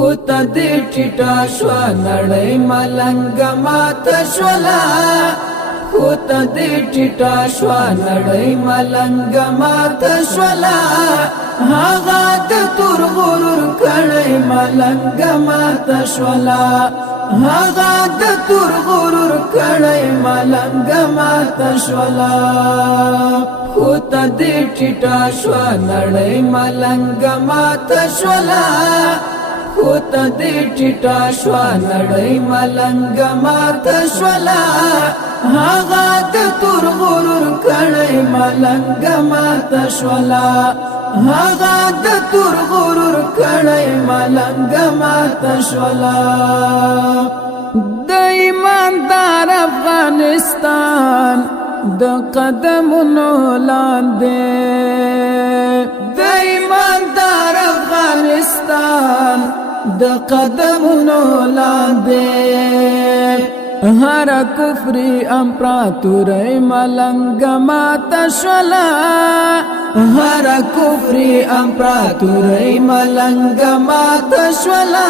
خوتا دی ټیټا شوا نړۍ ملنګ ماته شولا خوتا دی ټیټا شوا نړۍ ملنګ ماته شولا هغه د تور غرور کړي ملنګ ماته شولا هغه د تور غرور کړي ملنګ ماته شولا خوتا دی ټیټا شوا نړۍ ملنګ ماته شولا خوتا دی ټیټا شوا نړۍ ملنګ ماته شولا هغه د تور غرور کړي ملنګ ماته شولا هغه د تور غرور کړي ملنګ ماته شولا د ایماندار افغانستان د قدمونو لاندې د ایماندار افغانستان د قدمونو لاندې هر کفری امپراتوری ملنګ ماته شولا هر کفری امپراتوری ملنګ ماته شولا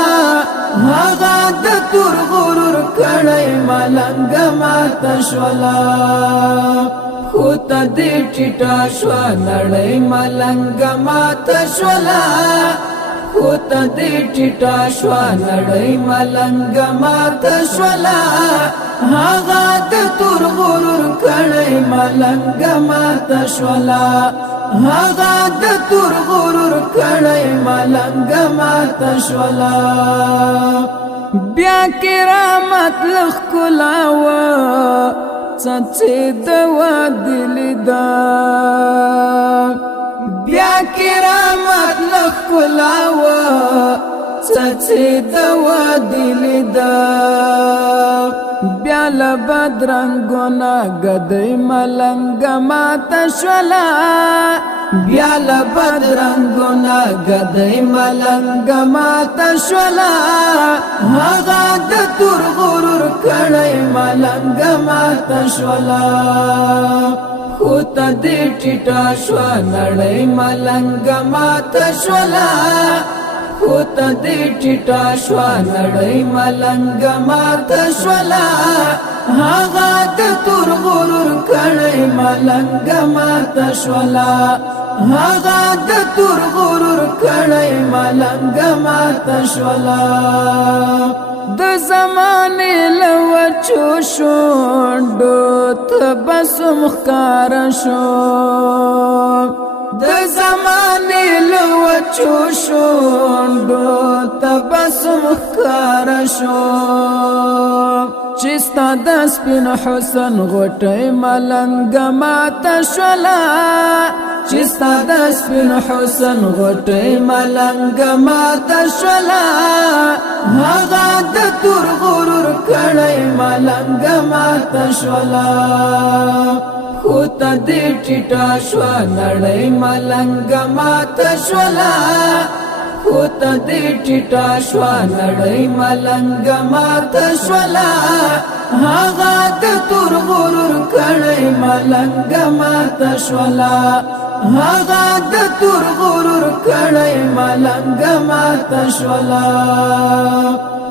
هغه د تور غرور کړي ملنګ ماته شولا خوتا دی ټیټا شوا نړۍ ملنګ ماته شولا خوتا دی ټیټا شوا نړۍ ملنګ ماته شولا هغه د تور غرور کړي ملنګ ماته شولا هغه د تور غرور کړي ملنګ ماته شولا بیا کرامت لخ کلاوه څڅې د وادلی دا بیا کرامت لخ کلاوه څڅې د وادلی دا بیا لبدرنګونه ګدای ملنګ ماته شولا بیا لبدرنګونه ګدای ملنګ ماته شولا هغه د تور غرور کړي ملنګ ماته شولا خوتا دی ټیټا شوا نړۍ ملنګ ماته شولا خوتا دی ټیټا شوا نړۍ ملنګ ماته شولا هغه د تور غرور کړي ملنګ ماته شولا هغه د تور غرور کړي ملنګ ماته شولا د زمانه لوچو شوندو تبسم ښکار شو د زمانه لوچو شوندو تبسم ښکار شو چې ستا د سپین حسن غټۍ ملنګ ماته شولا چې ستا د سپین حسن غټۍ ملنګ ماته شولا هغه د تور غرور کړي ملنګ ماته شولا خوتا دی ټیټا شوا نړۍ ملنګ ماته شولا خوتا دی ټیټا شوا نړۍ ملنګ ماته شولا هغه د تور غرور کړي ملنګ ماته شولا هغه د تور غرور کړي ملنګ ماته شولا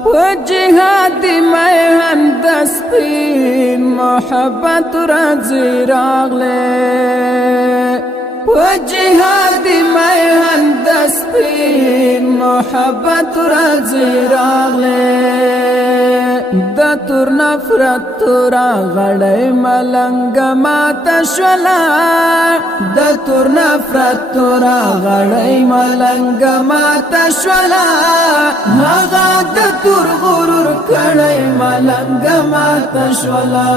په جهاد میهن د سپین محبت راځي راغله په جهاد میهن د سپین محبت راځي راغله د تور نفرت تور غړې ملنګ ماته شولا د تور نفرت تور غړې ملنګ ماته شولا هغه د تور غرور کړي ملنګ ماته شولا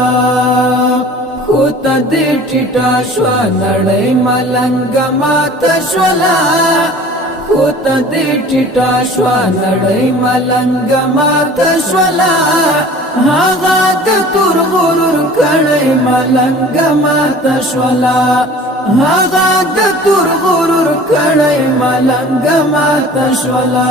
خوتا دی ټیټا شوا نړۍ ملنګ ماته شولا خوتا دی ټیټا شوا نړۍ ملنګ ماته شولا هغه د تور غرور کړي ملنګ ماته شولا هغه د تور غرور کړي ملنګ ماته شولا